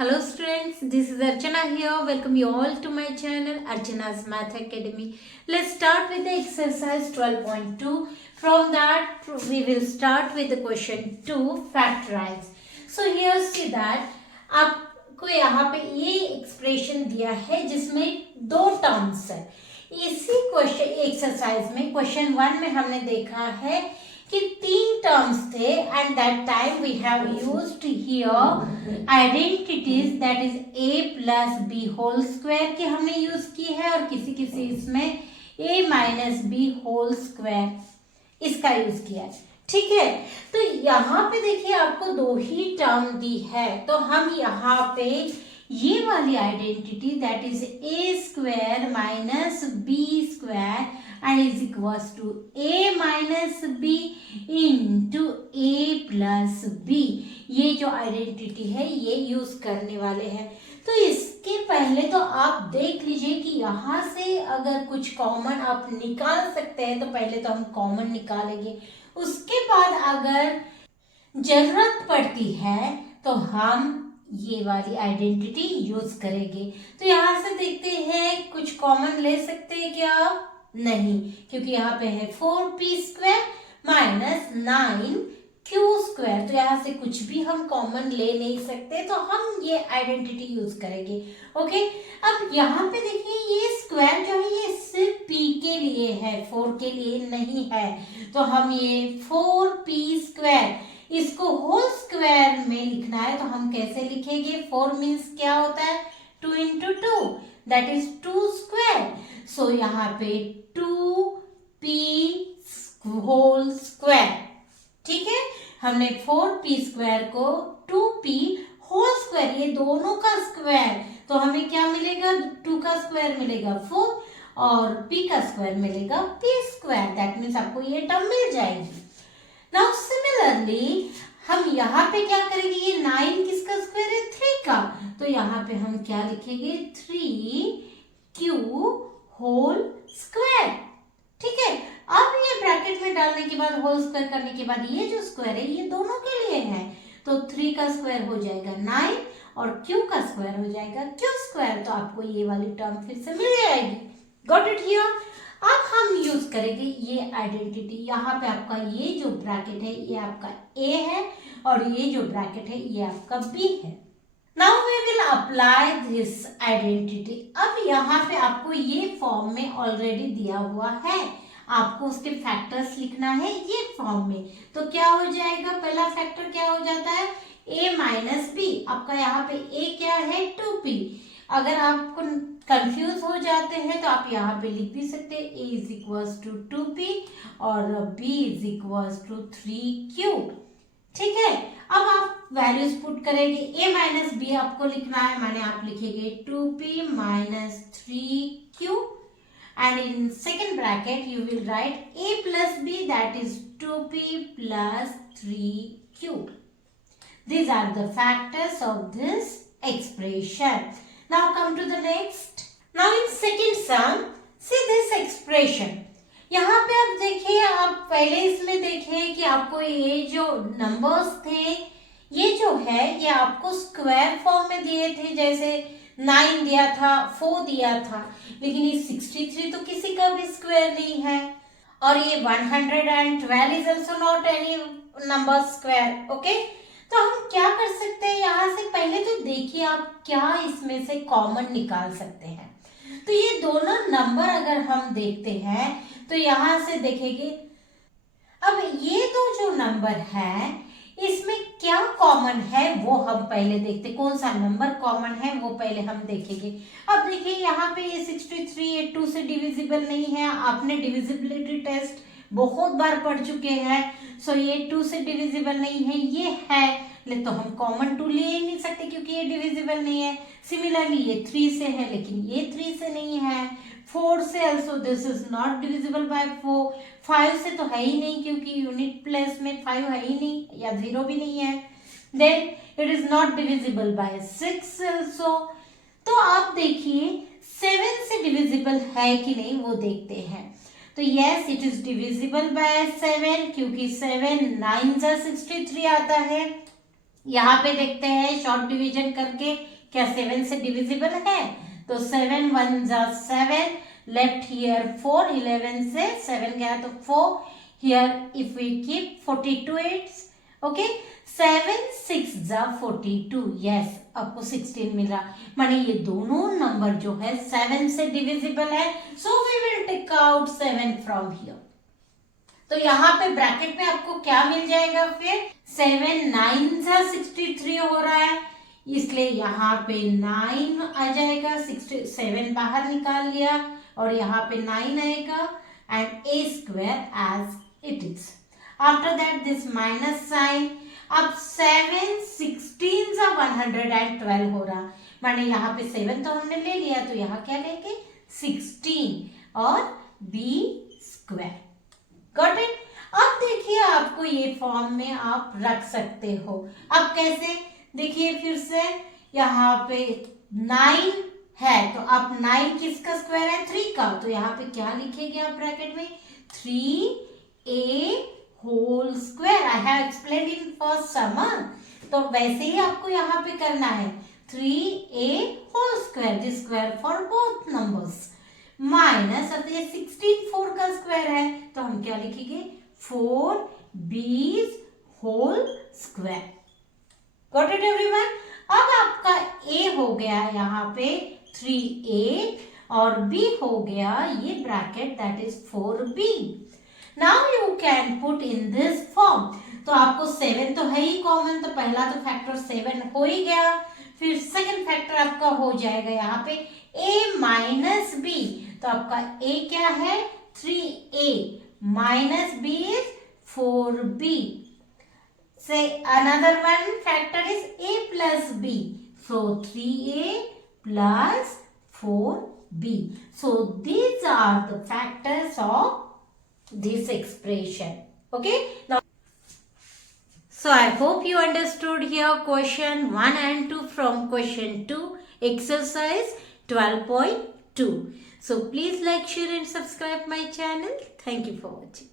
Hello students, this is Archana here. Welcome you all to my channel Archana's Math Academy. Let's start with the exercise 12.2. From that we will start with the question 2, factorize. So here see that आपको यहाँ पे ये expression दिया है जिसमें दो terms है. इसी क्वेश्चन एक्सरसाइज में क्वेश्चन 1 में हमने देखा है कि तीन टर्म्स थे and that time we have used here identities that is a plus B whole square की हमने यूज की है और किसी किसी इसमें a minus B whole square इसका यूज किया है. ठीक है, तो यहाँ पे देखिए आपको दो ही टर्म दी है, तो हम यहाँ पे ये वाली identity that is a square minus B square and is equals to a minus b into a plus b, ये जो आइडेंटिटी है ये यूज करने वाले हैं. तो इसके पहले तो आप देख लीजिए कि यहाँ से अगर कुछ कॉमन आप निकाल सकते हैं तो पहले तो हम कॉमन निकालेंगे, उसके बाद अगर जरूरत पड़ती है तो हम ये वाली आइडेंटिटी यूज करेंगे. तो यहाँ से देखते हैं कुछ कॉमन ले सकते हैं क्या आप? नहीं, क्योंकि यहाँ पे है 4p square minus 9q square, तो यहाँ से कुछ भी हम कॉमन ले नहीं सकते, तो हम ये आइडेंटिटी यूज करेंगे. ओके, अब यहाँ पे देखिए ये स्क्वायर जो है ये सिर्फ p के लिए है, 4 के लिए नहीं है, तो हम ये 4p स्क्वायर इसको होल स्क्वायर में लिखना है, तो हम कैसे लिखेंगे? 4 मीन्स क्या होता है? 2 into 2 दैट इज 2 स्क्वायर. सो यहाँ पे 2p होल स्क्वायर. ठीक है, हमने 4p स्क्वायर को 2p होल स्क्वायर, ये दोनों का स्क्वायर, तो हमें क्या मिलेगा? 2 का स्क्वायर मिलेगा 4 और p का स्क्वायर मिलेगा p स्क्वायर. दैट मीन्स आपको ये टर्म मिल जाएगी. नाउ सिमिलरली हम यहाँ पे क्या करेंगे? ये 9 किसका स्क्वायर है? 3 का, तो यहाँ पे हम क्या लिखेंगे? 3q whole square. ठीक है, अब ये ब्रैकेट में डालने के बाद होल स्क्वायर करने के बाद ये जो स्क्वायर है ये दोनों के लिए है, तो 3 का स्क्वायर हो जाएगा 9 और q का स्क्वायर हो जाएगा q स्क्वायर, तो आपको ये वाली टर्म फिर से मिल जाएगी. Got it here? अब हम यूज करेंगे ये आइडेंटिटी. यहाँ पे आपका ये जो ब्रैकेट है ये आपका a है और ये जो ब्रैकेट है ये आपका b है. Now we will apply this identity. अब यहाँ पे आपको ये फॉर्म में ऑलरेडी दिया हुआ है, आपको उसके फैक्टर्स लिखना है ये फॉर्म में. तो क्या हो जाएगा? पहला फैक्टर क्या हो जाता है? a minus B. आपका यहाँ पे a क्या है? 2p. अगर आपको कंफ्यूज हो जाते हैं तो आप यहाँ पे लिख भी सकते हैं a is equals to 2p और b is equals to 3q. ठीक है, अब आप वैल्यूज पुट करेंगे. a माइनस बी आपको लिखना है, माने आप लिखेंगे 2p minus 3q and in second bracket you will write a plus b that is 2p plus 3q. These are the factors of this expression. Now come to the next. Now in second sum, see this expression. यहाँ पे आप देखिए, आप पहले इसमें देखें कि आपको ये जो नंबर्स थे ये जो है ये आपको स्क्वायर फॉर्म में दिए थे, जैसे 9 दिया था, 4 दिया था, लेकिन ये 63 तो किसी का भी स्क्वायर नहीं है और ये 112 is also not any number square. Okay, तो हम क्या कर सकते हैं? यहाँ से पहले तो देखिए आप क्या इसमें से कॉमन निकाल सकते हैं. तो ये दोनों नंबर अगर हम देखते हैं तो यहाँ से देखेंगे, अब ये दो जो नंबर है इसमें क्या कॉमन है वो हम पहले देखते. कौन सा नंबर कॉमन है वो पहले हम देखेंगे. अब देखिए यहाँ पे ये 63 ये 2 से डिविजिबल नहीं है. आपने डिविजिबिलिटी टेस्ट बहुत बार पढ़ चुके हैं. सो ये 2 से डिविजिबल नहीं है, ये है, तो हम कॉमन 2 ले ही नहीं सकते क्योंकि ये डिविजिबल नहीं है. सिमिलरली ये 3 से है लेकिन ये 3 से नहीं है. 4 से also this is not divisible by 4. 5 से तो है ही नहीं क्योंकि यूनिट प्लेस में 5 है ही नहीं या 0 भी नहीं है. Then it is not divisible by 6 also. तो आप देखिए 7 से डिविजिबल है कि नहीं वो देखते हैं. तो yes it is divisible by 7 क्योंकि 7 9 जा 63 आता है. यहाँ पे देखते हैं शॉर्ट डिवीजन करके क्या 7 से डिविजिबल है, तो 7 1 जा 7, लेफ्ट हियर 4, 11 से 7 गया तो 4, here if we keep 42 8, okay 7 6 जा 42, यस आपको 16 मिल रहा, माने ये दोनों नंबर जो है 7 से डिविजिबल है, so we will take out 7 from here. तो यहाँ पे ब्रैकेट में आपको क्या मिल जाएगा, फिर 7 9 जा 63 हो रहा है, इसलिए यहाँ पे 9 आ जाएगा, 67 बाहर निकाल लिया और यहाँ पे 9 आएगा and a square as it is. After that this minus sign, अब 7 16 जा 112 हो रहा, माने यहाँ पे 7 तो हमने ले लिया, तो यहाँ क्या लेंगे 16 और b square। Got it. अब देखिए आपको ये फॉर्म में आप रख सकते हो। अब कैसे, देखिए फिर से यहाँ पे 9 है, तो अब 9 किसका स्क्वायर है, 3 का, तो यहाँ पे क्या लिखेंगे आप ब्रैकेट में 3a whole square. I have explained in first sum, तो वैसे ही आपको यहाँ पे करना है 3a whole square, this square for both numbers, minus अब ये 16 4 का स्क्वायर है, तो हम क्या लिखेंगे 4b whole square. Got it everyone. अब आपका a हो गया यहाँ पे 3a और b हो गया ये bracket that is 4b। Now you can put in this form, तो आपको 7 तो है ही कॉमन, तो पहला तो फैक्टर 7 हो ही गया, फिर सेकंड फैक्टर आपका हो जाएगा यहाँ पे a माइनस b, तो आपका a क्या है 3a minus b is 4b, say another one factor is a plus b, so 3a plus 4b, so these are the factors of this expression, okay. Now so I hope you understood here question 1 and 2 from question 2 exercise 12.2. So please like, share and subscribe my channel. Thank you for watching.